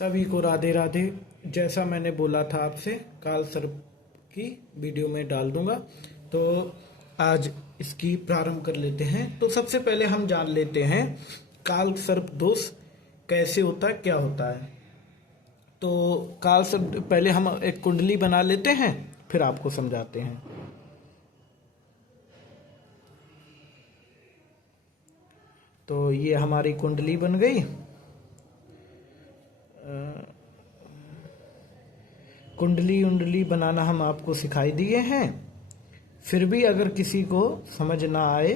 सभी को राधे राधे। जैसा मैंने बोला था आपसे, काल सर्प की वीडियो में डाल दूंगा, तो आज इसकी प्रारंभ कर लेते हैं। तो सबसे पहले हम जान लेते हैं काल सर्प दोष कैसे होता है, क्या होता है। तो काल सर्प, पहले हम एक कुंडली बना लेते हैं, फिर आपको समझाते हैं। तो ये हमारी कुंडली बन गई। कुंडली उंडली बनाना हम आपको सिखाई दिए हैं। फिर भी अगर किसी को समझ ना आए,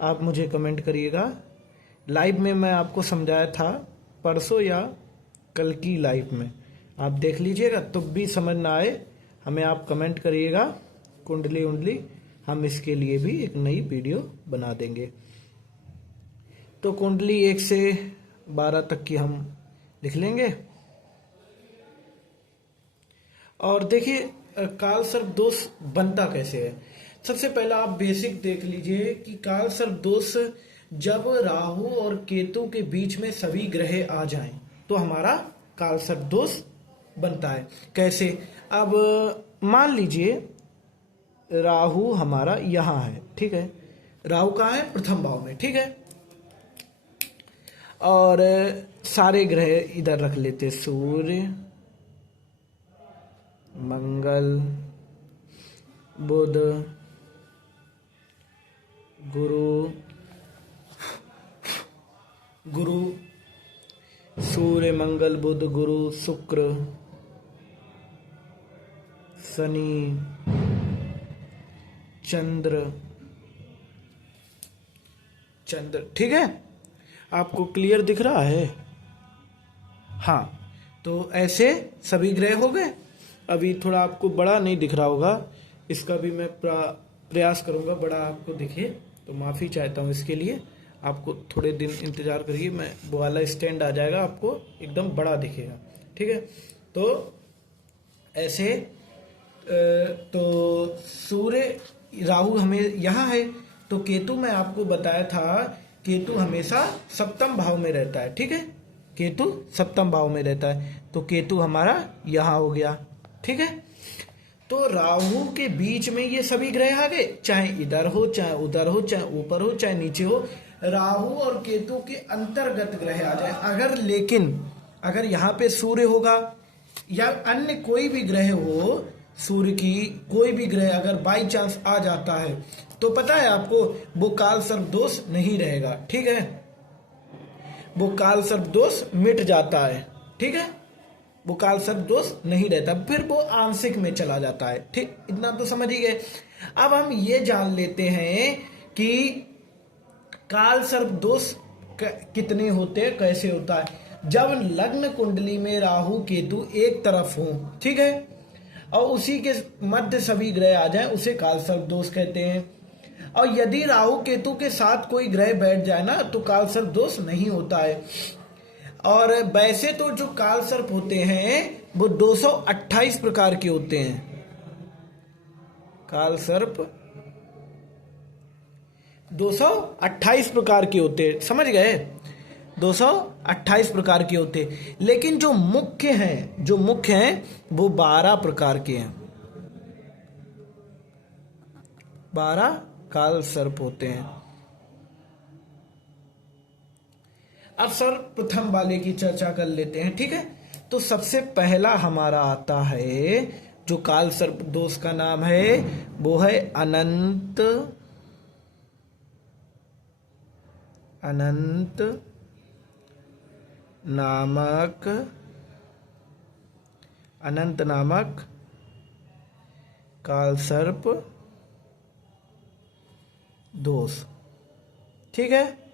आप मुझे कमेंट करिएगा। लाइव में मैं आपको समझाया था परसों या कल की लाइव में, आप देख लीजिएगा। तो भी समझ ना आए, हमें आप कमेंट करिएगा। कुंडली उंडली हम इसके लिए भी एक नई वीडियो बना देंगे। तो कुंडली 1 से 12 तक की हम लिख लेंगे। और देखिए काल सर्प दोष बनता कैसे है। सबसे पहला आप बेसिक देख लीजिए कि काल सर्प दोष जब राहु और केतु के बीच में सभी ग्रह आ जाएं तो हमारा काल सर्प दोष बनता है। कैसे? अब मान लीजिए राहु हमारा यहां है, ठीक है। राहु कहाँ है? प्रथम भाव में, ठीक है। और सारे ग्रह इधर रख लेते, सूर्य, मंगल, बुध, गुरु, सूर्य, मंगल, बुध, गुरु, शुक्र, शनि, चंद्र, ठीक है। आपको क्लियर दिख रहा है? हाँ, तो ऐसे सभी ग्रह हो गए। अभी थोड़ा आपको बड़ा नहीं दिख रहा होगा, इसका भी मैं प्रयास करूंगा बड़ा आपको दिखे, तो माफ़ी चाहता हूँ इसके लिए। आपको थोड़े दिन इंतज़ार करिए, मैं वो वाला स्टैंड आ जाएगा, आपको एकदम बड़ा दिखेगा, ठीक है। तो ऐसे तो सूर्य, राहु हमें यहाँ है, तो केतु मैं आपको बताया था, केतु हमेशा सप्तम भाव में रहता है, ठीक है। केतु सप्तम भाव में रहता है, तो केतु हमारा यहाँ हो गया, ठीक है। तो राहु के बीच में ये सभी ग्रह आ गए, चाहे इधर हो, चाहे उधर हो, चाहे ऊपर हो, चाहे नीचे हो। राहु और केतु के अंतर्गत ग्रह आ जाए लेकिन अगर यहाँ पे सूर्य होगा या अन्य कोई भी ग्रह हो, सूर्य की कोई भी ग्रह अगर बाई चांस आ जाता है, तो पता है आपको, वो काल सर्प दोष नहीं रहेगा, ठीक है। वो काल सर्प दोष मिट जाता है, ठीक है। वो काल सर्प दोष नहीं रहता, फिर वो आंशिक में चला जाता है, ठीक। इतना तो समझ ही गए। अब हम ये जान लेते हैं कि काल सर्प दोष कितने होते हैं, कैसे होता है। जब लग्न कुंडली में राहु केतु एक तरफ हो, ठीक है, और उसी के मध्य सभी ग्रह आ जाएं, उसे काल सर्प दोष कहते हैं। और यदि राहु केतु के साथ कोई ग्रह बैठ जाए ना, तो काल सर्प दोष नहीं होता है। और वैसे तो जो काल सर्प होते हैं वो 228 प्रकार के होते हैं। काल सर्प 228 प्रकार के होते हैं, समझ गए? 228 प्रकार के होते हैं, लेकिन जो मुख्य हैं वो 12 प्रकार के हैं। 12 काल सर्प होते हैं। अब सर प्रथम वाले की चर्चा कर लेते हैं, ठीक है। तो सबसे पहला हमारा आता है जो काल सर्प दोष का नाम है, वो है अनंत नामक काल सर्प दोष, ठीक है।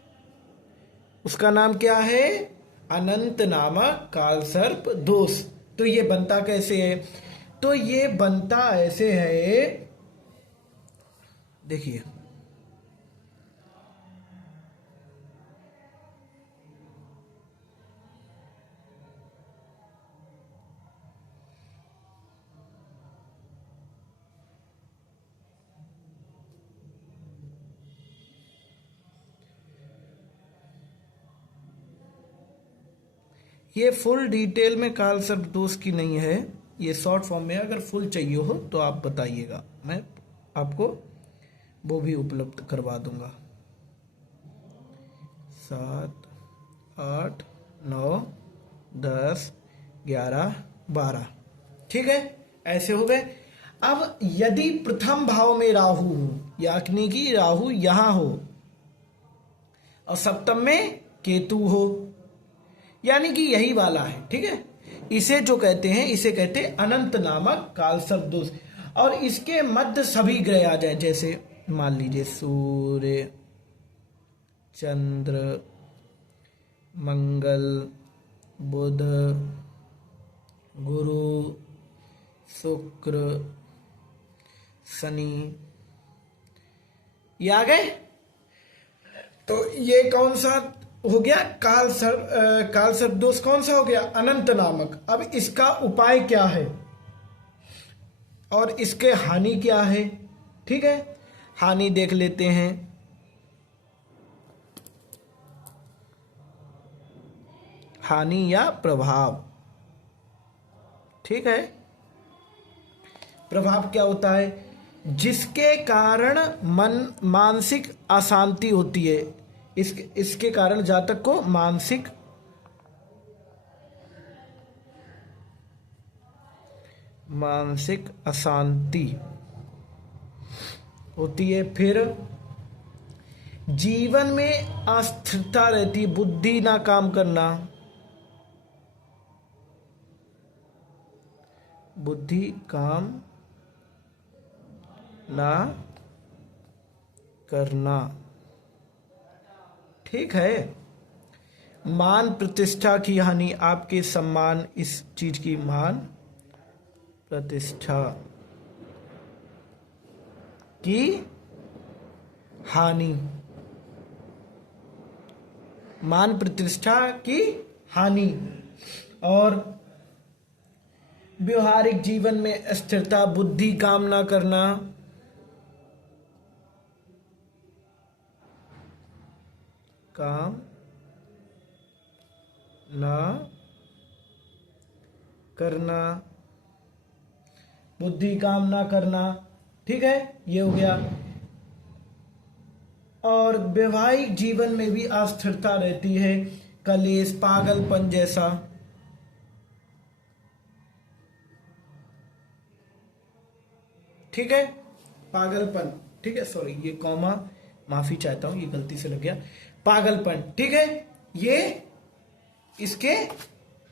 उसका नाम क्या है? अनंत नामक काल सर्प दोष। तो ये बनता कैसे है? तो ये बनता ऐसे है, देखिए। ये फुल डिटेल में काल सर्प दोष की नहीं है, ये शॉर्ट फॉर्म में। अगर फुल चाहिए हो तो आप बताइएगा, मैं आपको वो भी उपलब्ध करवा दूंगा। 7, 8, 9, 10, 11, 12, ठीक है, ऐसे हो गए। अब यदि प्रथम भाव में राहु हो, यानी कि राहु यहां हो और सप्तम में केतु हो, यानी कि यही वाला है, ठीक है, इसे जो कहते हैं, इसे कहते हैं अनंत नामक काल सर्प दोष। और इसके मध्य सभी ग्रह आ जाए, जैसे मान लीजिए सूर्य, चंद्र, मंगल, बुध, गुरु, शुक्र, शनि, ये आ गए। तो ये कौन सा हो गया? काल सर्प दोष कौन सा हो गया? अनंत नामक। अब इसका उपाय क्या है और इसके हानि क्या है? ठीक है, हानि देख लेते हैं। हानि या प्रभाव, ठीक है, प्रभाव क्या होता है? जिसके कारण मानसिक अशांति होती है, इसके कारण जातक को मानसिक अशांति होती है। फिर जीवन में अस्थिरता रहती, बुद्धि ना काम करना, बुद्धि काम ना करना, ठीक है। मान प्रतिष्ठा की हानि, आपके सम्मान, इस चीज की मान प्रतिष्ठा की हानि, मान प्रतिष्ठा की हानि। और व्यवहारिक जीवन में स्थिरता, बुद्धि काम ना करना, काम ना करना, बुद्धि काम ना करना, ठीक है, ये हो गया। और वैवाहिक जीवन में भी अस्थिरता रहती है, कलेश, पागलपन जैसा, ठीक है, पागलपन, ठीक है, सॉरी ये कॉमा, माफी चाहता हूं, ये गलती से लग गया, पागलपन, ठीक है, ये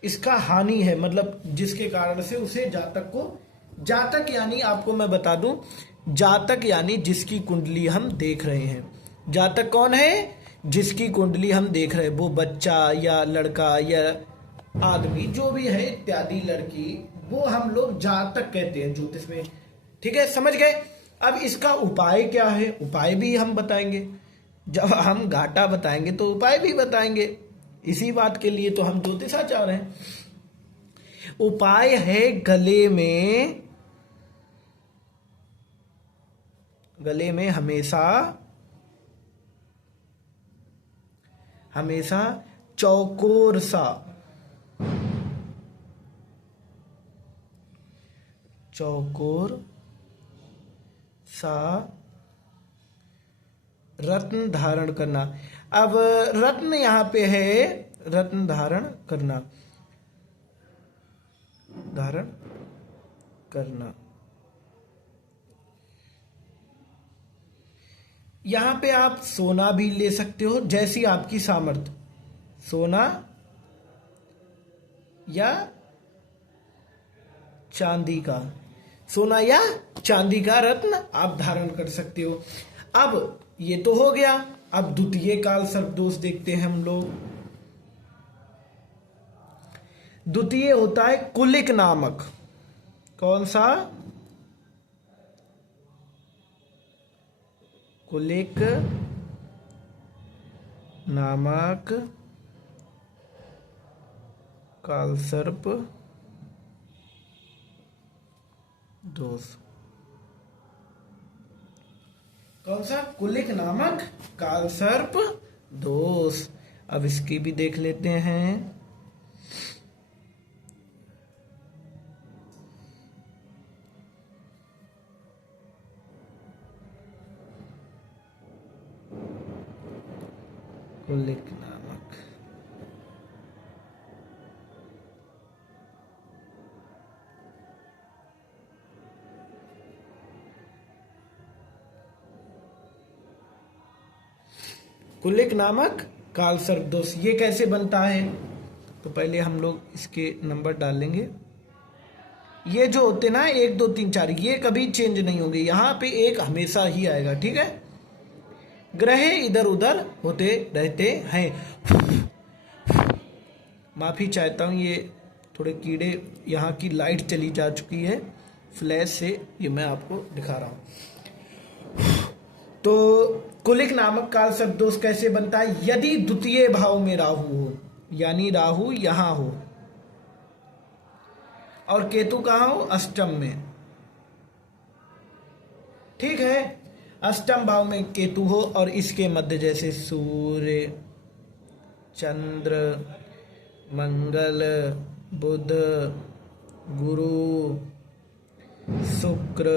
इसका हानि है, मतलब जिसके कारण से उसे जातक को, जातक यानी आपको मैं बता दूं, जातक यानी जिसकी कुंडली हम देख रहे हैं। जातक कौन है? जिसकी कुंडली हम देख रहे हैं, वो बच्चा या लड़का या आदमी जो भी है इत्यादि, लड़की, वो हम लोग जातक कहते हैं ज्योतिष में, ठीक है, समझ गए। अब इसका उपाय क्या है? उपाय भी हम बताएंगे, जब हम घाटा बताएंगे तो उपाय भी बताएंगे, इसी बात के लिए तो हम ज्योतिषाचार्य हैं। उपाय है गले में हमेशा चौकोर सा रत्न धारण करना। अब रत्न यहां पे है, रत्न धारण करना, यहां पे आप सोना भी ले सकते हो, जैसी आपकी सामर्थ्य, सोना या चांदी का, सोना या चांदी का रत्न आप धारण कर सकते हो। अब ये तो हो गया। अब द्वितीय काल सर्प दोष देखते हैं हम लोग। द्वितीय होता है कुलिक नामक, कौन सा? कुलिक नामक कालसर्प दोष। कौन सा? कुलिक नामक कालसर्प दोष। अब इसकी भी देख लेते हैं। कुलिक नामक। कुलिक नामक काल सर्प दोष। ये कैसे बनता है? तो पहले हम लोग इसके नंबर डालेंगे। ये जो होते ना 1 2 3 4, ये कभी चेंज नहीं होंगे, यहाँ पे एक हमेशा ही आएगा। ठीक है, ग्रह इधर उधर होते रहते हैं। माफी चाहता हूँ, ये थोड़े कीड़े, यहाँ की लाइट चली जा चुकी है फ्लैश से, ये मैं आपको दिखा रहा हूँ। तो कुलिक नामक काल सर्प दोष कैसे बनता है? यदि द्वितीय भाव में राहु हो, यानी राहु यहां हो और केतु कहां हो? अष्टम में। ठीक है, अष्टम भाव में केतु हो और इसके मध्य जैसे सूर्य, चंद्र, मंगल, बुध, गुरु, शुक्र,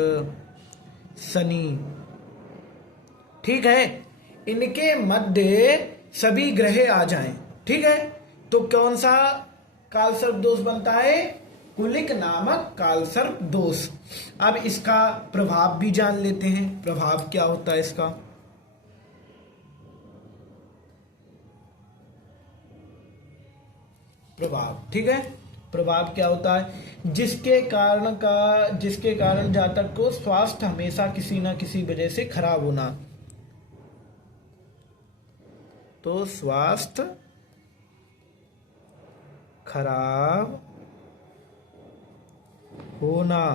शनि। ठीक है, इनके मध्य सभी ग्रह आ जाएं। ठीक है, तो कौन सा काल सर्प दोष बनता है? कुलिक नामक काल सर्प दोष। अब इसका प्रभाव भी जान लेते हैं। प्रभाव क्या होता है इसका? प्रभाव, ठीक है, प्रभाव क्या होता है? जिसके कारण जातक को स्वास्थ्य हमेशा किसी ना किसी वजह से खराब होना। तो स्वास्थ्य खराब होना,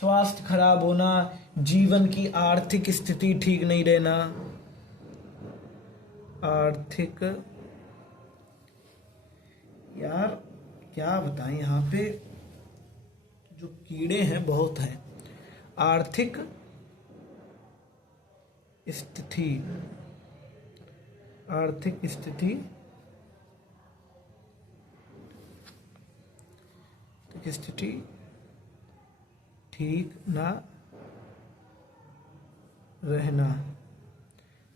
स्वास्थ्य खराब होना, जीवन की आर्थिक स्थिति ठीक नहीं रहना, आर्थिक, यार क्या बताएं, यहाँ पे जो कीड़े हैं बहुत हैं। आर्थिक स्थिति, आर्थिक स्थिति ठीक ना रहना,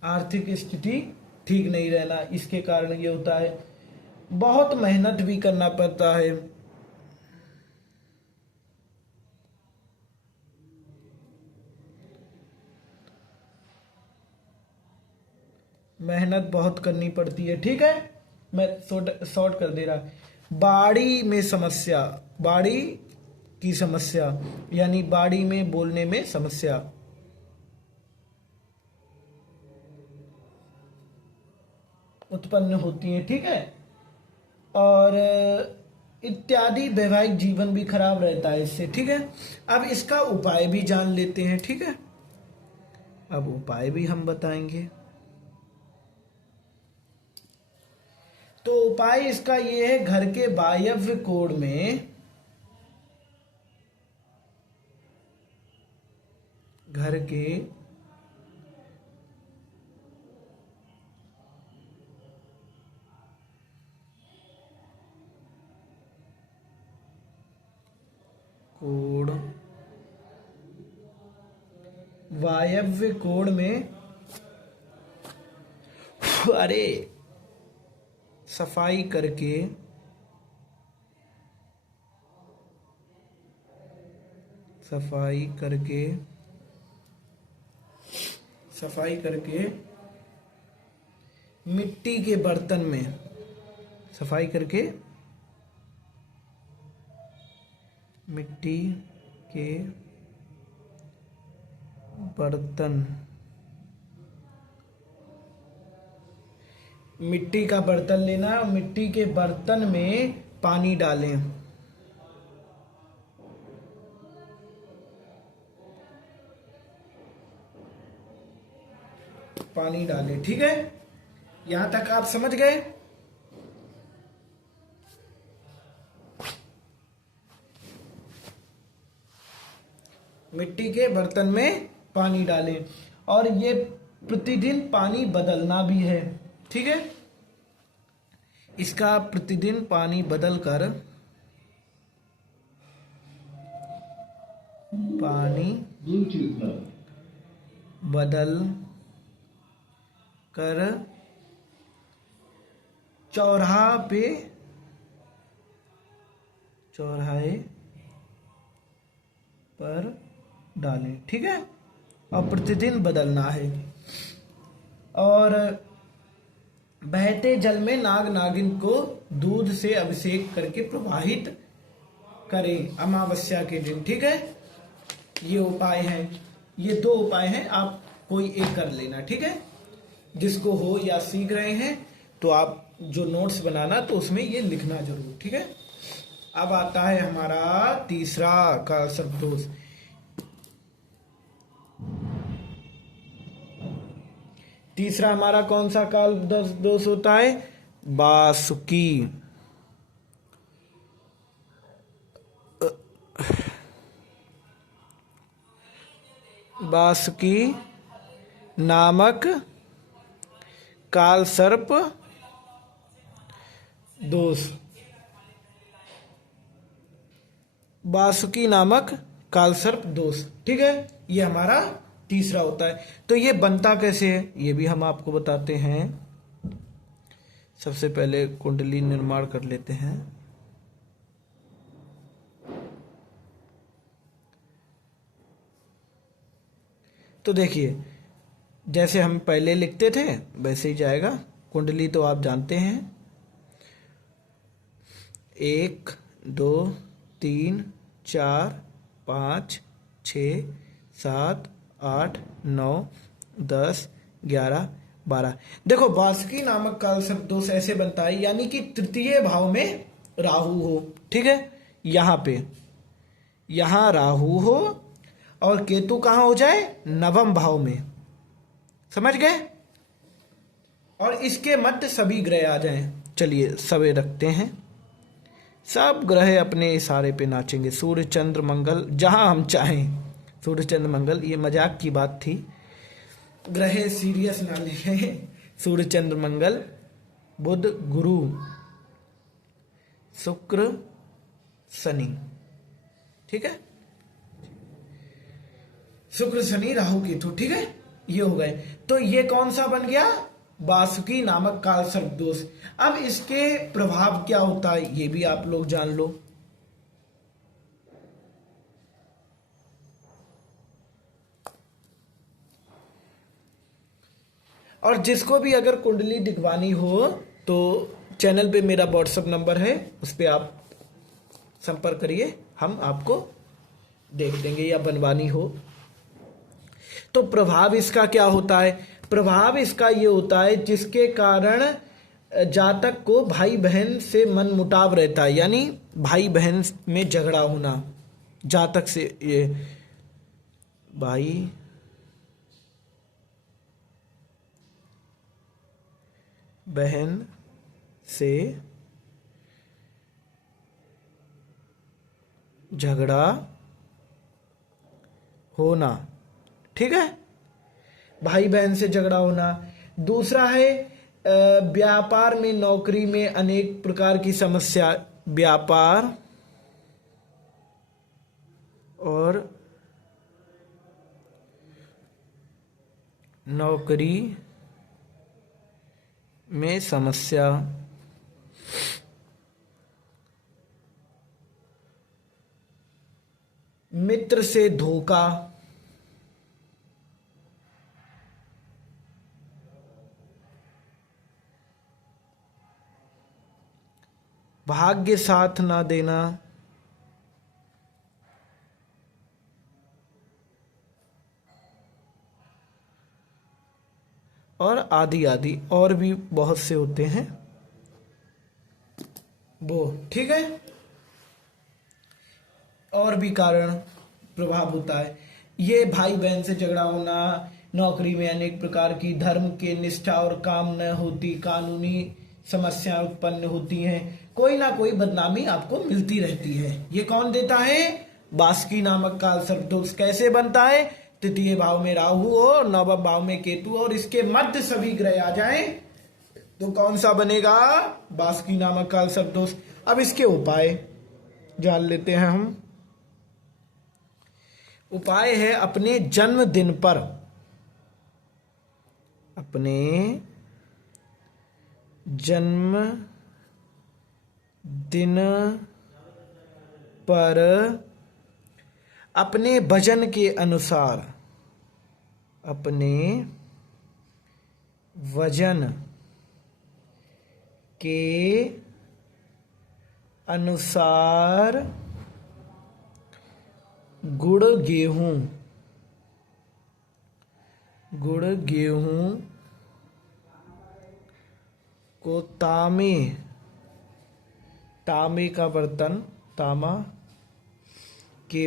आर्थिक स्थिति ठीक नहीं रहना। इसके कारण ये होता है, बहुत मेहनत भी करना पड़ता है। मेहनत बहुत करनी पड़ती है। ठीक है, मैं शॉर्ट कर दे रहा। बाड़ी में समस्या, बाड़ी की समस्या यानी बाड़ी में बोलने में समस्या, उत्पन्न होती है। ठीक है, और इत्यादि वैवाहिक जीवन भी खराब रहता है इससे। ठीक है, अब इसका उपाय भी जान लेते हैं। ठीक है, अब उपाय भी हम बताएंगे। तो उपाय इसका ये है, घर के वायव्य कोण में, घर के कोण, वायव्य कोण में, अरे सफाई करके, सफाई करके, सफाई करके मिट्टी के बर्तन में, सफाई करके मिट्टी के बर्तन, मिट्टी का बर्तन लेना और मिट्टी के बर्तन में पानी डालें, पानी डालें। ठीक है, यहां तक आप समझ गए? मिट्टी के बर्तन में पानी डालें और ये प्रतिदिन पानी बदलना भी है। ठीक है, इसका प्रतिदिन पानी बदल कर, पानी बदल कर चौराहे पर डालें, ठीक है। और प्रतिदिन बदलना है। और बहते जल में नाग नागिन को दूध से अभिषेक करके प्रवाहित करें अमावस्या के दिन, ठीक है। ये उपाय हैं, ये 2 उपाय हैं, आप कोई एक कर लेना, ठीक है। जिसको हो या सीख रहे हैं तो आप जो नोट्स बनाना तो उसमें ये लिखना जरूर, ठीक है। अब आता है हमारा तीसरा काल सर्प दोष। तीसरा हमारा कौन सा काल दोष होता है? वासुकी। वासुकी नामक काल सर्प दोष। वासुकी नामक काल सर्प दोष, ठीक है। ये हमारा तीसरा होता है। तो ये बनता कैसे है ये भी हम आपको बताते हैं। सबसे पहले कुंडली निर्माण कर लेते हैं। तो देखिए, जैसे हम पहले लिखते थे वैसे ही जाएगा। कुंडली तो आप जानते हैं, 1 2 3 4 5 6 7 8 9 10 11 12। देखो, वासुकी नामक काल सर्प दोष ऐसे बनता है, यानी कि तृतीय भाव में राहु हो, ठीक है। यहां राहु हो और केतु कहां हो जाए? नवम भाव में, समझ गए। और इसके मध्य सभी ग्रह आ जाएं। चलिए सबे रखते हैं। सब ग्रह अपने इशारे पे नाचेंगे। सूर्य चंद्र मंगल जहां हम चाहें, सूर्य चंद्र मंगल, ये मजाक की बात थी, ग्रह सीरियस ना लें। सूर्य चंद्र मंगल, बुध गुरु, शुक्र शनि, ठीक है। शुक्र शनि राहु केतु, ठीक है। ये हो गए। तो ये कौन सा बन गया? वासुकी नामक काल सर्प दोष। अब इसके प्रभाव क्या होता है ये भी आप लोग जान लो। और जिसको भी अगर कुंडली दिखवानी हो तो चैनल पे मेरा व्हाट्सएप नंबर है, उस पर आप संपर्क करिए, हम आपको देख देंगे, या बनवानी हो तो। प्रभाव इसका क्या होता है? प्रभाव इसका ये होता है जिसके कारण जातक को भाई बहन से मन मुटाव रहता है, यानी भाई बहन में झगड़ा होना। जातक से, ये भाई बहन से झगड़ा होना, ठीक है। भाई बहन से झगड़ा होना। दूसरा है व्यापार में, नौकरी में अनेक प्रकार की समस्या। व्यापार और नौकरी में समस्या। मित्र से धोखा। भाग्य साथ ना देना। और आदि आदि और भी बहुत से होते हैं वो, ठीक है। और भी कारण प्रभाव होता है। ये भाई बहन से झगड़ा होना, नौकरी में अनेक प्रकार की धर्म के निष्ठा और काम न होती, कानूनी समस्याएं उत्पन्न होती हैं, कोई ना कोई बदनामी आपको मिलती रहती है। ये कौन देता है? वासुकी नामक काल सर्प दोष। कैसे बनता है? तृतीय भाव में राहु हो, नवम भाव में केतु और इसके मध्य सभी ग्रह आ जाएं तो कौन सा बनेगा? वासुकी नामक काल सर्प दोष। अब इसके उपाय जान लेते हैं हम। उपाय है अपने जन्मदिन पर अपने जन्म दिन पर अपने वजन के अनुसार, अपने वजन के अनुसार गुड़ गेहूं को तांबे का बर्तन, तांबा के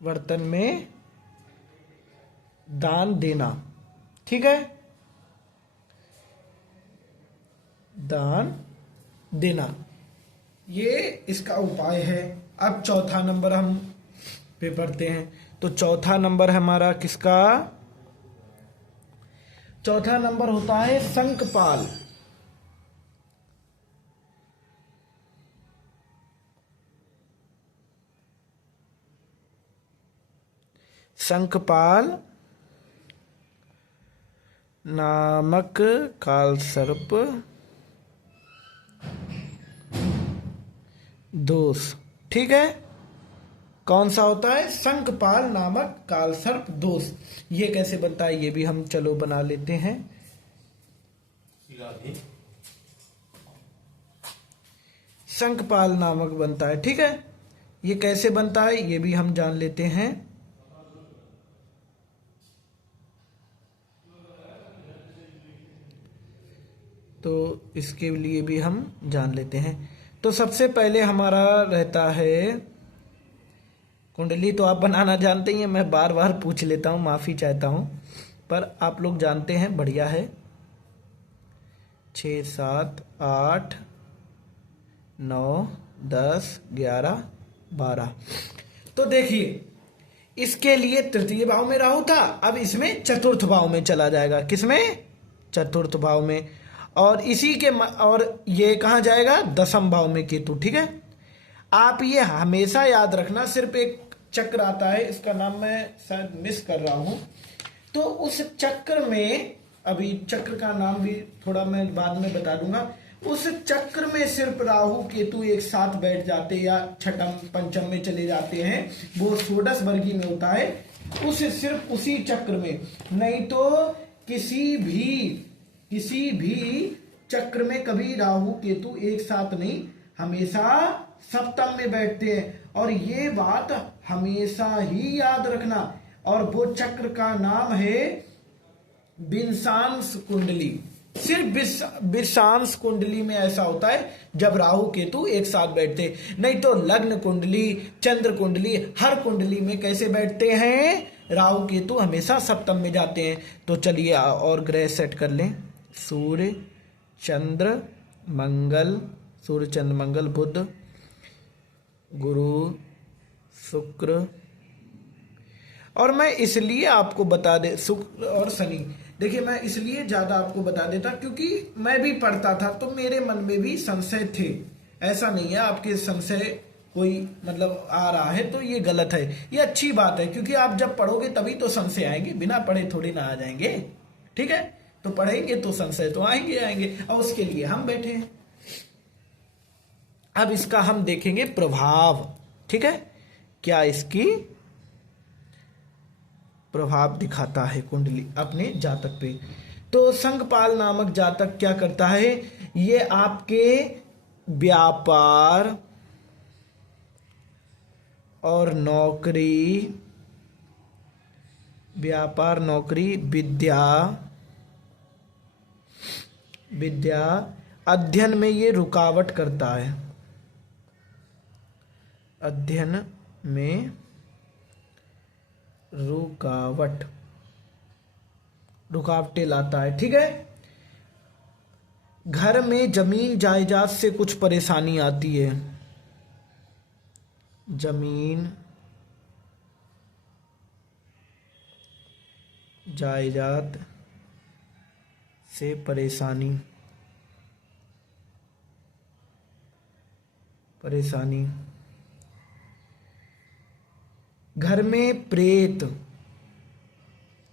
बर्तन में दान देना। ठीक है, दान देना, ये इसका उपाय है। अब चौथा नंबर हम पे पढ़ते हैं। तो चौथा नंबर हमारा किसका? चौथा नंबर होता है शंखपाल। शंखपाल नामक कालसर्प दोष। ठीक है, कौन सा होता है? शंखपाल नामक कालसर्प दोष। ये कैसे बनता है ये भी हम चलो बना लेते हैं। शंखपाल नामक बनता है। ठीक है, ये कैसे बनता है ये भी हम जान लेते हैं। तो इसके लिए भी हम जान लेते हैं। तो सबसे पहले हमारा रहता है कुंडली। तो आप बनाना जानते ही हैं, मैं बार बार पूछ लेता हूँ, माफ़ी चाहता हूँ, पर आप लोग जानते हैं, बढ़िया है। 6 7 8 9 10 11 12। तो देखिए, इसके लिए तृतीय भाव में राहु था, अब इसमें चतुर्थ भाव में चला जाएगा। किसमें? चतुर्थ भाव में। और इसी के और ये कहाँ जाएगा? दसम भाव में केतु। ठीक है, आप ये हमेशा याद रखना। सिर्फ एक चक्र आता है, इसका नाम मैं शायद मिस कर रहा हूं। तो उस चक्र में, अभी चक्र का नाम भी थोड़ा मैं बाद में बता दूंगा, उस चक्र में सिर्फ राहु केतु एक साथ बैठ जाते या छठम पंचम में चले जाते हैं, वो षोडश वर्गी में होता है, सिर्फ उसी चक्र में। नहीं तो किसी भी चक्र में कभी राहु केतु एक साथ नहीं, हमेशा सप्तम में बैठते हैं। और ये बात हमेशा ही याद रखना। और वो चक्र का नाम है बिंसांस कुंडली। सिर्फ बिंसांस कुंडली में ऐसा होता है जब राहु केतु एक साथ बैठते, नहीं तो लग्न कुंडली, चंद्र कुंडली, हर कुंडली में कैसे बैठते हैं? राहु केतु हमेशा सप्तम में जाते हैं। तो चलिए और ग्रह सेट कर लें। सूर्य चंद्र मंगल, सूर्य चंद्र मंगल, बुध गुरु शुक्र। और मैं इसलिए आपको बता दे, शुक्र और शनि, देखिए मैं इसलिए ज्यादा आपको बता देता क्योंकि मैं भी पढ़ता था तो मेरे मन में भी संशय थे। ऐसा नहीं है आपके संशय कोई मतलब आ रहा है तो ये गलत है, ये अच्छी बात है, क्योंकि आप जब पढ़ोगे तभी तो संशय आएंगे, बिना पढ़े थोड़ी ना आ जाएंगे। ठीक है, तो पढ़ेंगे तो संशय तो आएंगे और उसके लिए हम बैठे हैं। अब इसका हम देखेंगे प्रभाव। ठीक है, क्या इसकी प्रभाव दिखाता है कुंडली अपने जातक पे। तो शंखपाल नामक जातक क्या करता है? ये आपके व्यापार और नौकरी, विद्या अध्ययन में ये रुकावट करता है, अध्ययन में रुकावटें लाता है। ठीक है, घर में जमीन जायदाद से कुछ परेशानी आती है, जमीन जायदाद से परेशानी, घर में प्रेत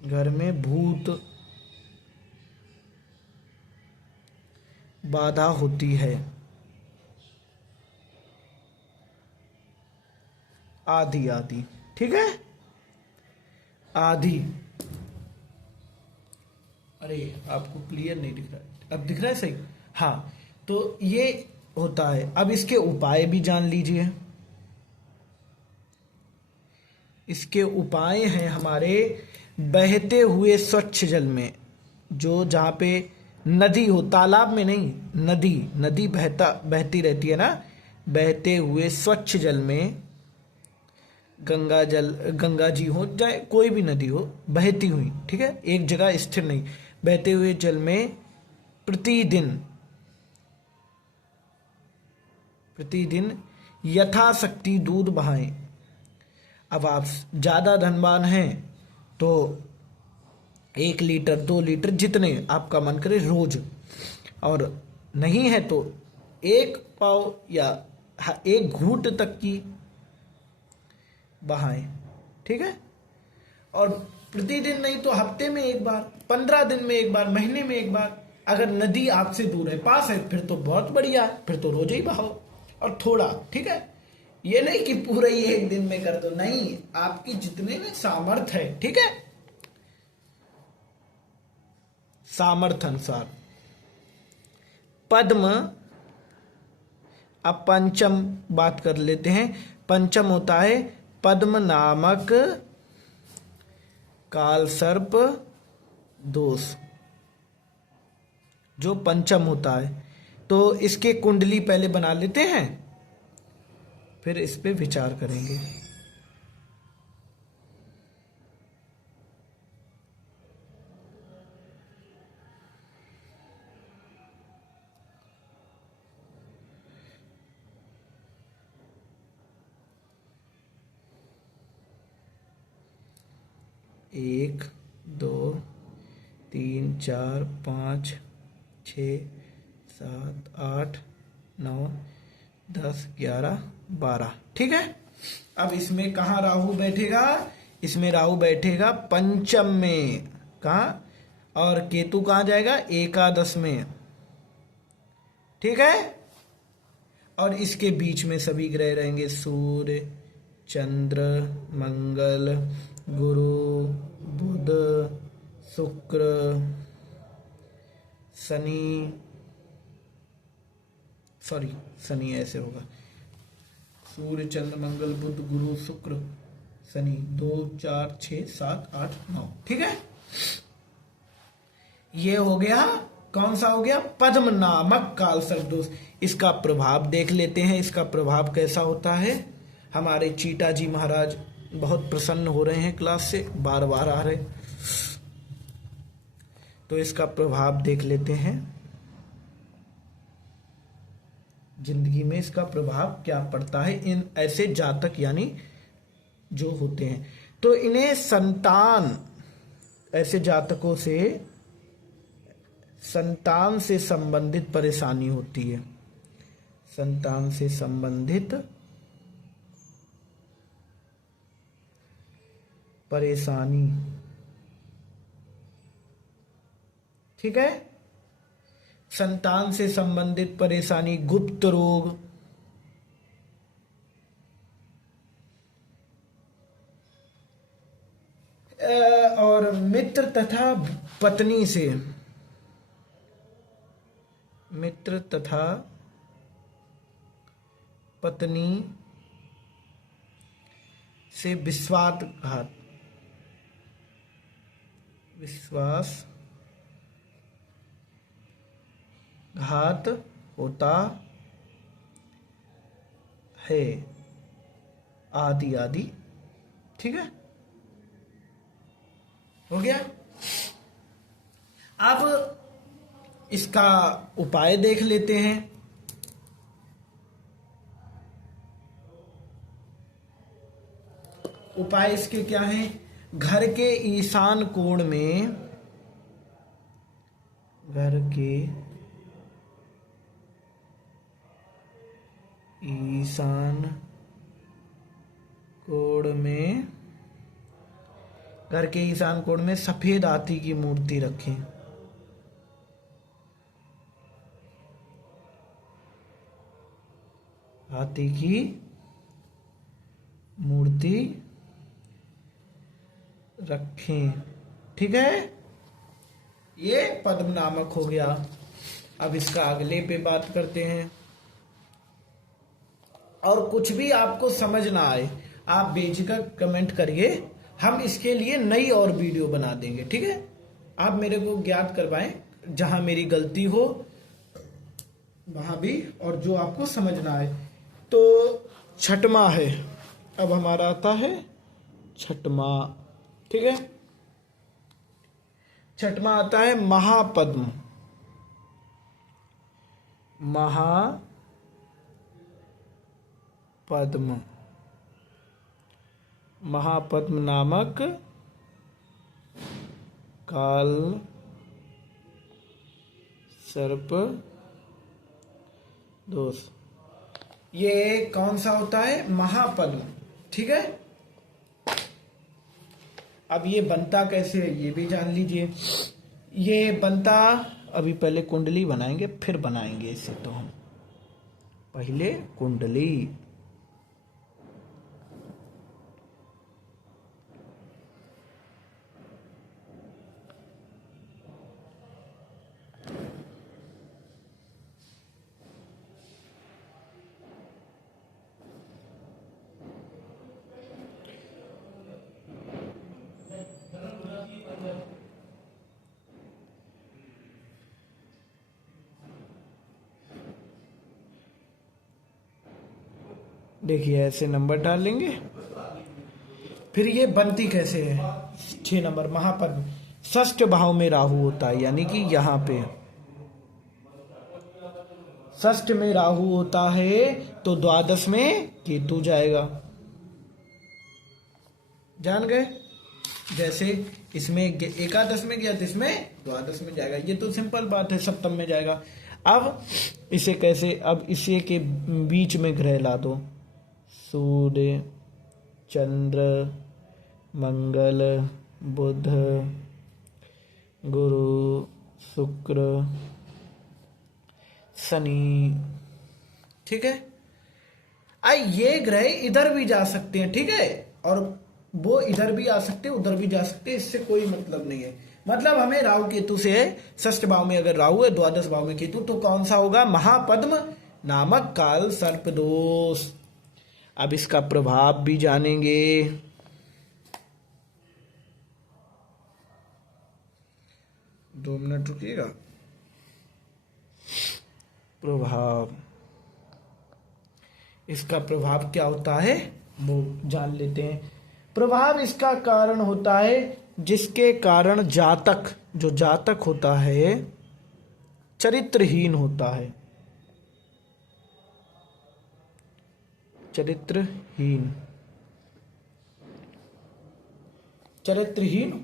घर में भूत बाधा होती है। आदि आदि। ठीक है, आदि। अरे आपको क्लियर नहीं दिख रहा है, अब दिख रहा है सही? हाँ, तो ये होता है। अब इसके उपाय भी जान लीजिए। इसके उपाय हैं हमारे बहते हुए स्वच्छ जल में, जो जहाँ पे नदी हो, तालाब में नहीं, नदी, नदी बहती रहती है ना, बहते हुए स्वच्छ जल में, गंगा जल, गंगा जी हो चाहे कोई भी नदी हो, बहती हुई, ठीक है, एक जगह स्थिर नहीं, बहते हुए जल में प्रतिदिन, प्रतिदिन यथाशक्ति दूध बहाएं। अब आप ज़्यादा धनवान हैं तो 1 लीटर 2 लीटर जितने आपका मन करे रोज, और नहीं है तो 1 पाव या 1 घूंट तक की बहाएं। ठीक है, और प्रतिदिन नहीं तो हफ्ते में 1 बार, 15 दिन में 1 बार, महीने में 1 बार। अगर नदी आपसे दूर है, पास है, फिर तो बहुत बढ़िया है, फिर तो रोज ही बहाओ। और थोड़ा, ठीक है, ये नहीं कि पूरा ही 1 दिन में कर दो, नहीं, आपकी जितने में सामर्थ्य है, ठीक है, सामर्थ्य अनुसार। पद्म, अब पंचम बात कर लेते हैं। पंचम होता है पद्म नामक कालसर्प दोष, जो पंचम होता है। तो इसके कुंडली पहले बना लेते हैं, फिर इस पे विचार करेंगे। एक, दो, तीन, चार, 5, 6, 7, 8, 9, 10, 11, 12। ठीक है, अब इसमें कहाँ राहु बैठेगा? इसमें राहु बैठेगा पंचम में। कहाँ? और केतु कहाँ जाएगा? एकादश में। ठीक है, और इसके बीच में सभी ग्रह रहेंगे, सूर्य, चंद्र, मंगल, गुरु, बुध, शुक्र, शनि, सॉरी शनि ऐसे होगा, सूर्य, चंद्र, मंगल, बुध, गुरु, शुक्र, शनि, 2, 4, 6, 7, 8, 9। ठीक है, ये हो गया, कौन सा हो गया? पद्म नामक कालसर्प दोष। इसका प्रभाव देख लेते हैं, इसका प्रभाव कैसा होता है। हमारे चीटा जी महाराज बहुत प्रसन्न हो रहे हैं, क्लास से बार बार आ रहे, तो इसका प्रभाव देख लेते हैं, जिंदगी में इसका प्रभाव क्या पड़ता है इन ऐसे जातक यानी जो होते हैं। तो इन्हें संतान, ऐसे जातकों से संतान से संबंधित परेशानी होती है, संतान से संबंधित परेशानी। ठीक है, संतान से संबंधित परेशानी, गुप्त रोग, और मित्र तथा पत्नी से, मित्र तथा पत्नी से विश्वासघात, विश्वासघात होता है, आदि आदि। ठीक है, हो गया। अब इसका उपाय देख लेते हैं। उपाय इसके क्या हैं? घर के ईशान कोण में, घर के ईशान कोण में घर के ईशान कोण में सफेद हाथी की मूर्ति रखें। हाथी की मूर्ति रखें। ठीक है, ये पद्म नामक हो गया। अब इसका अगले पे बात करते हैं। और कुछ भी आपको समझ ना आए आप बेझिझक कमेंट करिए, हम इसके लिए नई और वीडियो बना देंगे। ठीक है, आप मेरे को ज्ञात करवाएं जहां मेरी गलती हो वहां भी, और जो आपको समझ ना आए। तो छठवां है, अब हमारा आता है छठवां। ठीक है, छठवां आता है महापद्म। महापद्म, महापद्म नामक काल सर्प दोष। ये कौन सा होता है? महापद्म। ठीक है, अब ये बनता कैसे है ये भी जान लीजिए। ये बनता, अभी पहले कुंडली बनाएंगे फिर बनाएंगे इसे, तो हम पहले कुंडली। देखिए ऐसे नंबर डाल लेंगे। फिर ये बनती कैसे है? 6 नंबर महापद्म, षष्ठ भाव में राहु होता है, यानी कि यहाँ पे षष्ठ में राहु होता है तो द्वादश में केतु जाएगा। जान गए? जैसे इसमें एकादश में गया तो इसमें द्वादश में जाएगा। ये तो सिंपल बात है, सप्तम में जाएगा। अब इसे कैसे? अब इसे के बीच में ग्रह ला दो, सूर्य, चंद्र, मंगल, बुध, गुरु, शुक्र, शनि। ठीक है, ये ग्रह इधर भी जा सकते हैं। ठीक है, और वो इधर भी आ सकते हैं उधर भी जा सकते हैं, इससे कोई मतलब नहीं है। मतलब हमें राहु केतु से है, षष्ठ भाव में अगर राहु है, द्वादश भाव में केतु, तो कौन सा होगा? महापद्म नामक काल सर्प दोष। अब इसका प्रभाव भी जानेंगे। दो मिनट रुकिएगा। प्रभाव, इसका प्रभाव क्या होता है वो जान लेते हैं। प्रभाव इसका कारण होता है जिसके कारण जातक, जो जातक होता है चरित्रहीन होता है, चरित्रहीन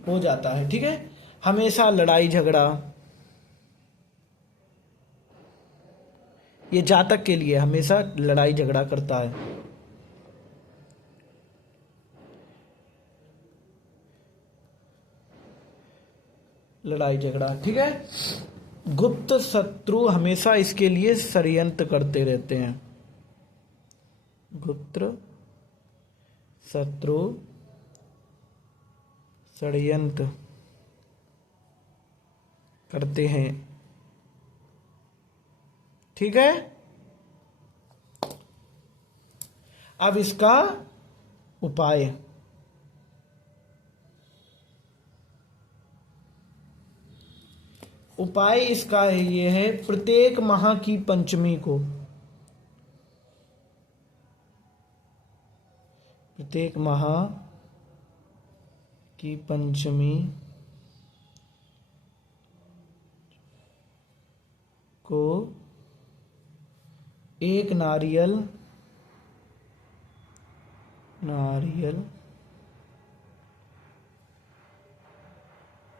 हो जाता है। ठीक है, हमेशा लड़ाई झगड़ा, ये जातक के लिए हमेशा लड़ाई झगड़ा करता है। लड़ाई झगड़ा, ठीक है। गुप्त शत्रु हमेशा इसके लिए षड्यंत्र करते रहते हैं। गुप्त शत्रु षड्यंत्र करते हैं। ठीक है, अब इसका उपाय, उपाय इसका ये है, प्रत्येक माह की पंचमी को, प्रत्येक माह की पंचमी को एक नारियल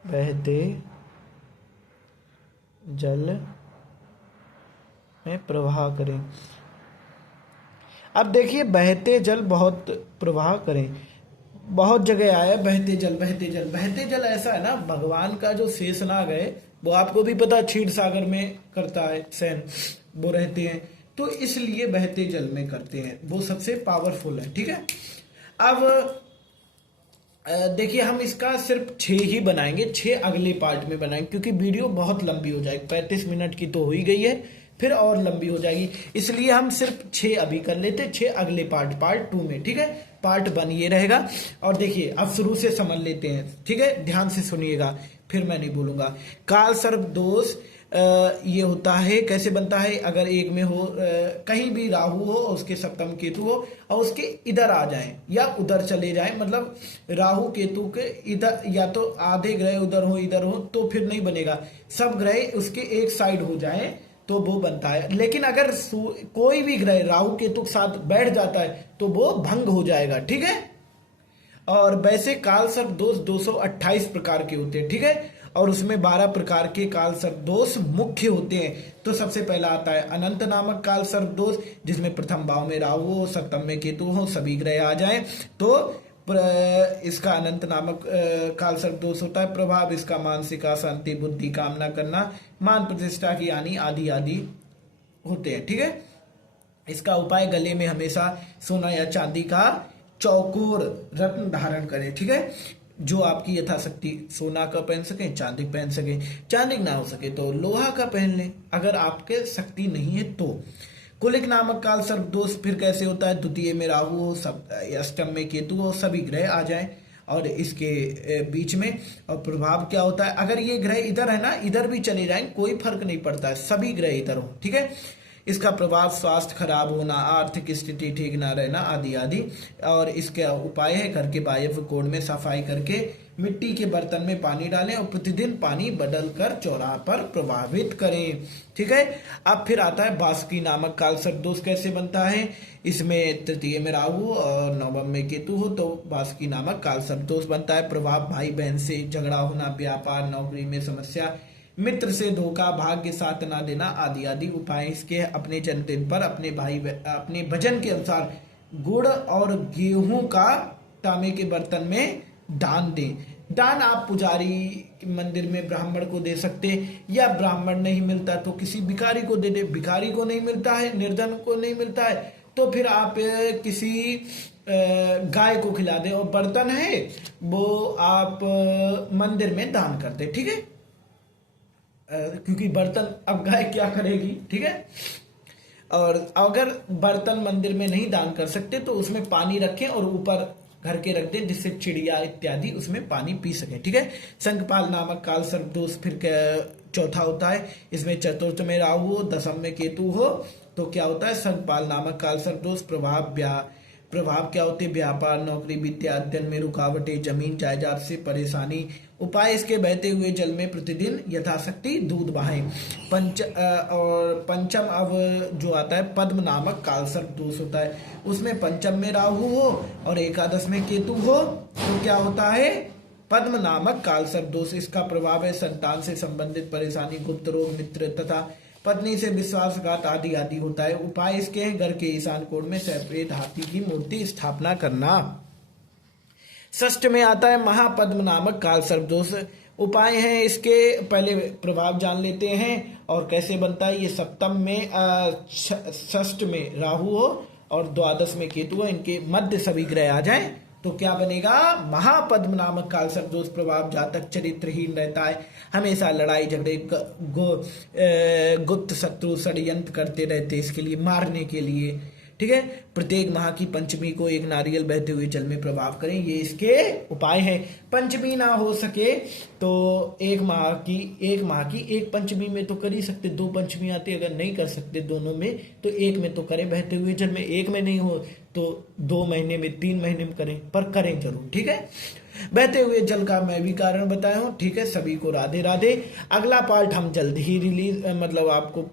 बहते जल में प्रवाह करें। अब देखिए, बहते जल बहुत प्रवाह करें, बहुत जगह आया बहते जल बहते जल। बहते जल ऐसा है ना, भगवान का जो शेषनाग है वो आपको भी पता क्षीर सागर में करता है शयन, वो रहते हैं, तो इसलिए बहते जल में करते हैं, वो सबसे पावरफुल है। ठीक है, अब देखिए हम इसका सिर्फ 6 ही बनाएंगे, 6 अगले पार्ट में बनाएंगे, क्योंकि वीडियो बहुत लंबी हो जाएगी, 35 मिनट की तो हो ही गई है, फिर और लंबी हो जाएगी, इसलिए हम सिर्फ 6 अभी कर लेते, 6 अगले पार्ट 2 में। ठीक है, पार्ट 1 ये रहेगा। और देखिए अब शुरू से समझ लेते हैं, ठीक है, ध्यान से सुनिएगा, फिर मैं नहीं बोलूंगा। काल सर्प दोष ये होता है, कैसे बनता है, अगर एक में हो कहीं भी राहु हो, उसके सप्तम केतु हो, और उसके इधर आ जाएं या उधर चले जाएं, मतलब राहु केतु के इधर, या तो आधे ग्रह उधर हो इधर हो तो फिर नहीं बनेगा, सब ग्रह उसके एक साइड हो जाएं तो वो बनता है। लेकिन अगर कोई भी ग्रह राहु केतु के साथ बैठ जाता है तो वो भंग हो जाएगा। ठीक है, और वैसे काल सर्प दोष 228 प्रकार के होते हैं। ठीक है, और उसमें 12 प्रकार के काल सर्प दोष मुख्य होते हैं। तो सबसे पहला आता है अनंत नामक काल सर्प दोष, जिसमें प्रथम भाव में राहु हो, सप्तम में केतु हो, सभी ग्रह आ जाएं तो इसका अनंत नामक काल सर्प दोष होता है। प्रभाव इसका मानसिक अशांति, बुद्धि, कामना करना, मान प्रतिष्ठा की हानि आदि आदि होते हैं। ठीक है, इसका उपाय गले में हमेशा सोना या चांदी का चौकोर रत्न धारण करें। ठीक है, जो आपकी यथाशक्ति, सोना का पहन सके, चांदी पहन सके, चांदी ना हो सके तो लोहा का पहन लें, अगर आपके शक्ति नहीं है तो। कुलिक नामक काल सर्प दोष फिर कैसे होता है, द्वितीय में राहु हो, अष्टम में केतु हो, सभी ग्रह आ जाएं और इसके बीच में। और प्रभाव क्या होता है, अगर ये ग्रह इधर है ना, इधर भी चले जाएं कोई फर्क नहीं पड़ता है, सभी ग्रह इधर हो। ठीक है, इसका प्रभाव स्वास्थ्य खराब होना, आर्थिक स्थिति ठीक ना रहना आदि आदि। और इसका उपाय है घर के वायव्य कोण में सफाई करके मिट्टी के बर्तन में पानी डालें और प्रतिदिन पानी बदलकर चौराहे पर प्रभावित करें। ठीक है, अब फिर आता है बासुकी नामक काल सर्प दोष कैसे बनता है, इसमें तृतीय में राहु और नवम में केतु हो तो बासुकी नामक काल सर्प दोष बनता है। प्रभाव भाई बहन से झगड़ा होना, व्यापार नौकरी में समस्या, मित्र से धोखा, भाग्य साथ ना देना आदि आदि। उपाय इसके अपने जन्मदिन पर अपने भजन के अनुसार गुड़ और गेहूं का तांबे के बर्तन में दान दें। दान आप पुजारी मंदिर में ब्राह्मण को दे सकते, या ब्राह्मण नहीं मिलता तो किसी भिखारी को दे दे, भिखारी को नहीं मिलता है, निर्धन को नहीं मिलता है तो फिर आप किसी गाय को खिला दे, और बर्तन है वो आप मंदिर में दान कर दे। ठीक है, क्योंकि बर्तन अब गाय क्या करेगी। ठीक है, और अगर बर्तन मंदिर में नहीं दान कर सकते तो उसमें पानी रखें और ऊपर घर के रख दें, जिससे चिड़िया इत्यादि उसमें पानी पी सके। ठीक है, शंखपाल नामक काल सर्प दोष फिर चौथा होता है, इसमें चतुर्थ में राहु हो, दशम में केतु हो तो क्या होता है, शंखपाल नामक काल सर्प दोष। प्रभाव क्या होते हैं, व्यापार नौकरी विद्या अध्ययन में रुकावटें, जमीन जायदाद से परेशानी। उपाय इसके बहते हुए जल में प्रतिदिन यथाशक्ति दूध बहाएं। और पंचम अब जो आता है पद्म नामक काल सर्प दोष होता है, उसमें पंचम में राहु हो और एकादश में केतु हो तो क्या होता है, पद्म नामक काल सर्प दोष। इसका प्रभाव है संतान से संबंधित परेशानी, गुप्त रोग, मित्र तथा पत्नी से विश्वासघात आदि आदि होता है। उपाय इसके हैं घर के ईशान कोण में सफेद हाथी की मूर्ति स्थापना करना। षष्ठ में आता है महापद्म नामक काल सर्प दोष। उपाय हैं इसके, पहले प्रभाव जान लेते हैं और कैसे बनता है। ये सप्तम में षष्ठ में राहु हो और द्वादश में केतु हो, इनके मध्य सभी ग्रह आ जाएं तो क्या बनेगा, महापद्म नामक काल सर्प दोष। प्रभाव जातक चरित्रहीन रहता है, हमेशा लड़ाई झगड़े गुप्त शत्रु षड्यंत्र करते रहते इसके लिए, मारने के लिए। ठीक है, प्रत्येक माह की पंचमी को एक नारियल बहते हुए जल में प्रभाव करें, ये इसके उपाय है। पंचमी ना हो सके तो एक माह की एक पंचमी में तो कर ही सकते, 2 पंचमी आती, अगर नहीं कर सकते दोनों में तो एक में तो करें बहते हुए जल में, एक में नहीं हो तो 2 महीने में 3 महीने में करें, पर करें जरूर। ठीक है, बहते हुए जल का मैं भी कारण बताया हूँ। ठीक है, सभी को राधे राधे। अगला पार्ट हम जल्द ही रिलीज मतलब आपको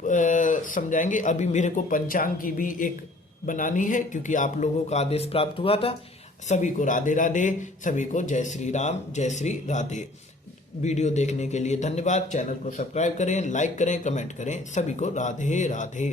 समझाएंगे। अभी मेरे को पंचांग की भी एक बनानी है क्योंकि आप लोगों का आदेश प्राप्त हुआ था। सभी को राधे राधे, सभी को जय श्री राम, जय श्री राधे। वीडियो देखने के लिए धन्यवाद। चैनल को सब्सक्राइब करें, लाइक करें, कमेंट करें। सभी को राधे राधे।